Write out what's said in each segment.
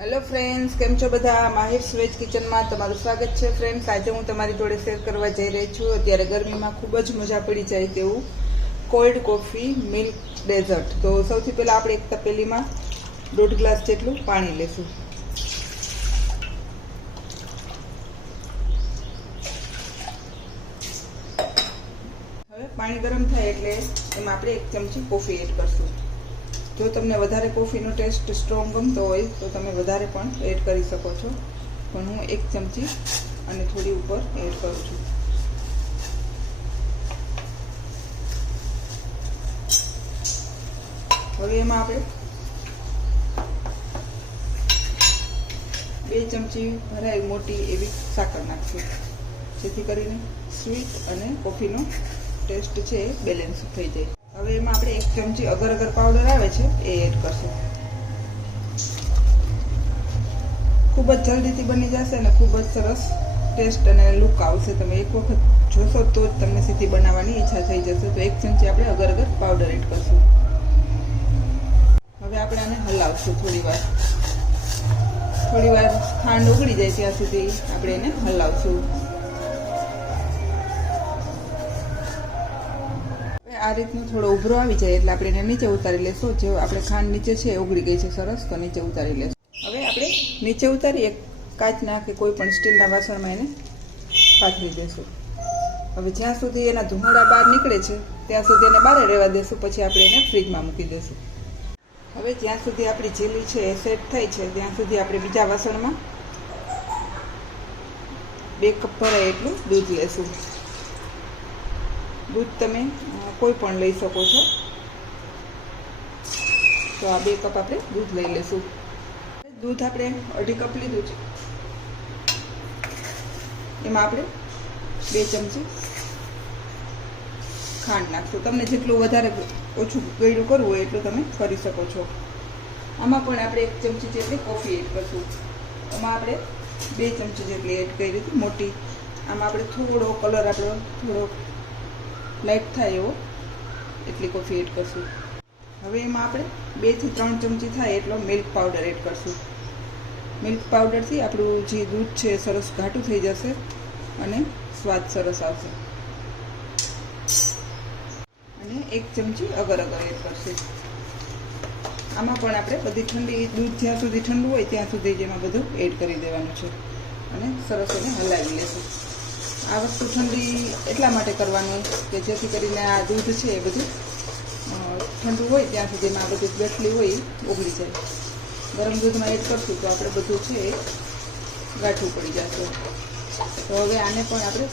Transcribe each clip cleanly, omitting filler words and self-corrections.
Hello friends, કેમ છો બધા? માહિર વેજ કિચનમાં તમારું સ્વાગત છે. ફ્રેન્ડ્સ, આજે હું તમારી જોડે શેર કરવા જઈ રહી છું. અત્યારે ગરમીમાં ખૂબ જ મજા પડી જાય તેવું કોલ્ડ કોફી મિલ્ક ડેઝર્ટ. તો સૌથી પહેલાં આપણે એક તપેલીમાં 1.5 ગ્લાસ જેટલું પાણી લેશું. હવે પાણી ગરમ થાય એટલે એમાં આપણે 1 ચમચી કોફી એડ કરશું. જો તમને વધારે કોફીનો ટેસ્ટ સ્ટ્રોંગ ગમતો હોય તો તમે વધારે પણ એડ કરી શકો છો, પણ હું 1 ચમચી અને થોડી ઉપર એડ કરું છું. હવે એમાં આપણે 2 ચમચી ભરાય મોટી એવી સાકર નાખશું, જેથી કરીને સ્વીટ અને કોફીનો ટેસ્ટ છે એ બેલેન્સ થઈ જાય. હવે એમાં આપણે 1 ચમચી અગર અગર પાવડર આવે છે એ એડ કરશું. ખૂબ જ જલ્દીથી બની જશે અને ખૂબ જ સરસ ટેસ્ટ અને લુક આવશે. તમે એક વખત જોશો તો જ તમને સીધી બનાવવાની ઈચ્છા થઈ જશે. તો 1 ચમચી આપણે અગર અગર પાવડર એડ કરશું. હવે આપણે આને હલાવશું થોડી વાર ખાંડ ઓગળી જાય ત્યાં સુધી આપણે એને હલાવશું. આ રીતનો થોડો ઉભરો આવી જાય એટલે આપણે એને નીચે ઉતારી લેશું. જો આપણે ખાંડ નીચે છે ઓગળી ગઈ છે સરસ, તો નીચે ઉતારી લેશું. હવે આપણે નીચે ઉતારી એક કાચના કે કોઈ પણ સ્ટીલના વાસણમાં એને પાથરી દેશું. હવે જ્યાં સુધી એના ધુમાડા બહાર નીકળે છે ત્યાં સુધી એને બહાર રહેવા દેશું, પછી આપણે એને ફ્રીજમાં મૂકી દેશું. હવે જ્યાં સુધી આપણી જેલી છે એ સેટ થઈ છે ત્યાં સુધી આપણે બીજા વાસણમાં 2 કપ ભરાય એટલું દૂધ લેશું. દૂધ તમે કોઈ પણ લઈ શકો છો. તો આ 2 કપ આપણે દૂધ લઈ લેશું. દૂધ આપણે 1/2 કપ લીધું છે, એમાં આપણે 2 ચમચી ખાંડ નાખશું. તમને જેટલું વધારે ઓછું ગળ્યું કરવું હોય એટલું તમે કરી શકો છો. આમાં પણ આપણે 1 ચમચી જેટલી કોફી એડ કરશું. આમાં આપણે 2 ચમચી જેટલી એડ કરી હતી મોટી. આમાં આપણે થોડો કલર આપણો થોડો લાઇટ થાય એવો એટલી કોફી એડ કરશું. હવે એમાં આપણે 2 થી 3 ચમચી થાય એટલો મિલ્ક પાવડર એડ કરશું. મિલ્ક પાવડરથી આપણું જે દૂધ છે સરસ ઘાટું થઈ જશે અને સ્વાદ સરસ આવશે. અને 1 ચમચી અગર અગર એડ કરશું. આમાં પણ આપણે બધી ઠંડી દૂધ જ્યાં સુધી ઠંડુ હોય ત્યાં સુધી જ એમાં બધું એડ કરી દેવાનું છે અને સરસ એને હલાવી લેશું. આ વસ્તુ ઠંડી એટલા માટે કરવાનું કે જેથી કરીને આ દૂધ છે એ બધું ઠંડુ હોય ત્યાં સુધીમાં આ બધી બેટલી હોય એ ઓગળી જાય. ગરમ દૂધમાં એડ કરશું તો આપણે બધું છે એ ગાંઠું પડી જશે. તો હવે આને પણ આપણે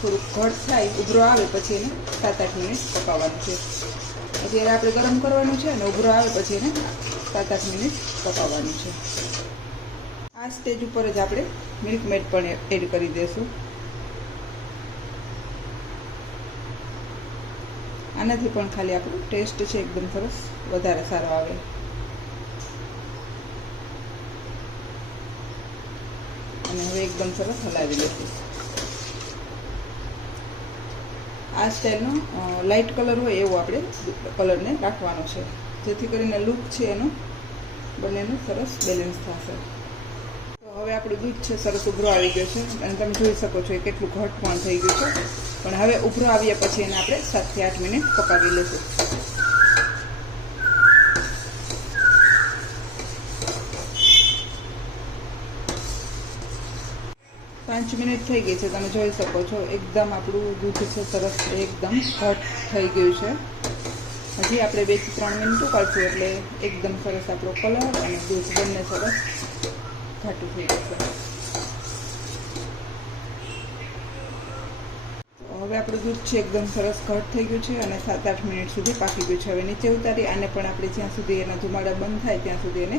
થોડુંક ઘટ થાય ઉભરો આવે પછી એને 7-8 મિનિટ પકાવવાનું છે. અત્યારે આપણે ગરમ કરવાનું છે અને ઉભરો આવે પછી એને 7-8 મિનિટ પકાવવાનું છે. આ સ્ટેજ ઉપર જ આપણે મિલ્ક મેડ પણ એડ કરી દઈશું. આનાથી પણ ખાલી આપણો ટેસ્ટ છે એકદમ સરસ વધારે સારો આવે. અને હવે એકદમ સરસ હલાવી લઈશું. આ સ્ટાઈલનો લાઇટ કલર હોય એવો આપણે કલરને રાખવાનો છે, જેથી કરીને લુક છે એનો બંનેનું સરસ બેલેન્સ થશે. તો હવે આપણું દૂધ છે સરસ ઉભરો આવી ગયો છે અને તમે જોઈ શકો છો એ કેટલું ઘટ પણ થઈ ગયું છે. પણ હવે ઉભરો આવ્યા પછી એને આપણે 7 થી 8 મિનિટ પકાવી લઈશું. 5 મિનિટ થઈ ગઈ છે, તમે જોઈ શકો છો એકદમ આપણું દૂધ છે સરસ એકદમ ઘટ થઈ ગયું છે. હજી આપણે 2 થી 3 મિનિટ ઉકાળશું એટલે એકદમ સરસ આપણો કલર અને દૂધ બંને સરસ ઘાટું થઈ જશે. હવે આપણું દૂધ છે એકદમ સરસ ઘટ થઈ ગયું છે અને 7-8 મિનિટ સુધી પાકી ગયું છે. હવે નીચે ઉતારી આને પણ આપણે જ્યાં સુધી એના ધુમાડા બંધ થાય ત્યાં સુધી એને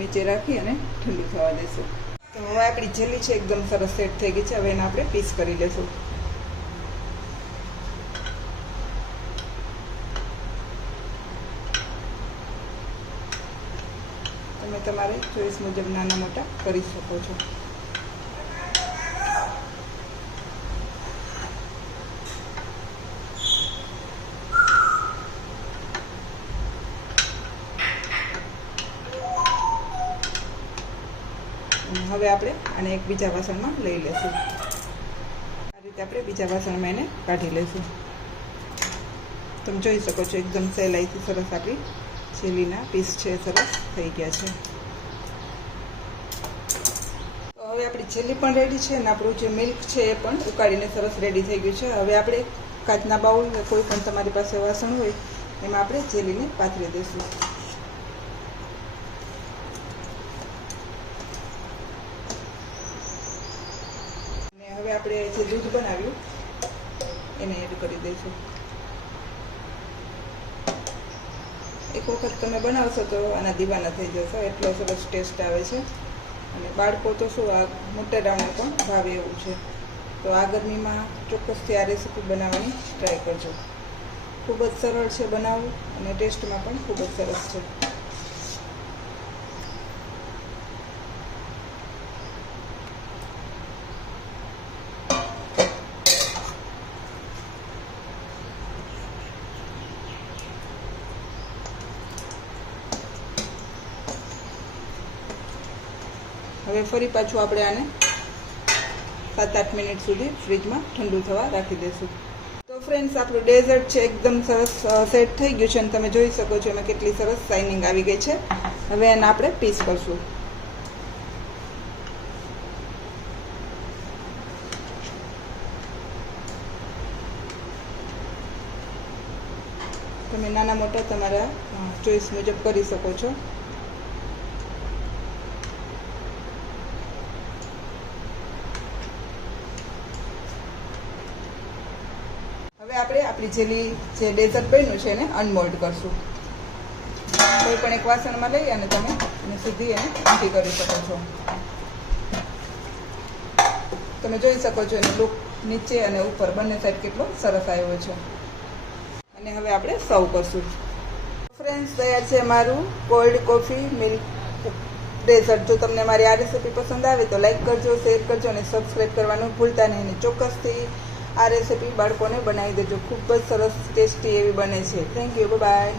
નીચે રાખી અને ઠંડુ થવા દેશું. તો હવે આપણી જેલી છે એકદમ સરસ સેટ થઈ ગઈ છે. હવે એને આપણે પીસ કરી લેશું. તમે તમારે ચોઈસ મુજબ નાના મોટા કરી શકો છો. હવે આપણે આને એક બીજા વાસણમાં લઈ લઈશું. આ રીતે આપણે બીજા વાસણમાં એને કાઢી લઈશું. તમે જોઈ શકો છો એકદમ સહેલાઈથી સરસ આપણી છેલ્લીના પીસ છે સરસ થઈ ગયા છે. તો હવે આપણી છેલ્લી પણ રેડી છે અને આપણું જે મિલ્ક છે એ પણ ઉકાળીને સરસ રેડી થઈ ગયું છે. હવે આપણે કાચના બાઉલ કે કોઈ પણ તમારી પાસે વાસણ હોય એમાં આપણે જેલીને પાથરી દઈશું. અને હવે આપણે જે દૂધ બનાવ્યું એને એડ કરી દઈશું. એક વખત તમે બનાવશો તો આના દીવાના થઈ જશો, એટલો સરસ ટેસ્ટ આવે છે. અને બાળકો તો શું આ મોટેરાઓને પણ ભાવે એવું છે. તો આ ગરમીમાં ચોક્કસથી આ રેસીપી બનાવવાની ટ્રાય કરજો. ખૂબ જ સરળ છે બનાવવું અને ટેસ્ટમાં પણ ખૂબ જ સરસ છે. હવે ફરી પાછું આપણે આને 7-8 મિનિટ સુધી ફ્રીજમાં ઠંડુ થવા રાખી દઈશું. તો ફ્રેન્ડ્સ, આપણું ડેઝર્ટ છે એકદમ સરસ સેટ થઈ ગયું છે અને તમે જોઈ શકો છો એમાં કેટલી સરસ શાઇનિંગ આવી ગઈ છે. હવે એને આપણે પીસ કરશું. તમે નાના મોટા તમારા ચોઈસ મુજબ કરી શકો છો. હવે આપણે આપણી જેલી જે ડેઝર્ટ બન્યું છે એને અનમોલ્ડ કરશું. કોઈ પણ એક વાસણમાં લઈ અને તમે એને સીધી એને ઊંધી કરી શકો છો. તમે જોઈ શકો છો એનો લુક નીચે અને ઉપર બંને સાઈડ કેટલો સરસ આવ્યો છે. અને હવે આપણે સર્વ કરશું. ફ્રેન્ડ્સ, તૈયાર છે મારું કોલ્ડ કોફી મિલ્ક ડેઝર્ટ. જો તમને મારી આ રેસીપી પસંદ આવે તો લાઈક કરજો, શેર કરજો અને સબસ્ક્રાઈબ કરવાનું ભૂલતા નહીં. અને ચોક્કસથી આ રેસીપી બાળકોને બનાવી દેજો. ખૂબ જ સરસ ટેસ્ટી એવી બને છે. Thank you. બાય.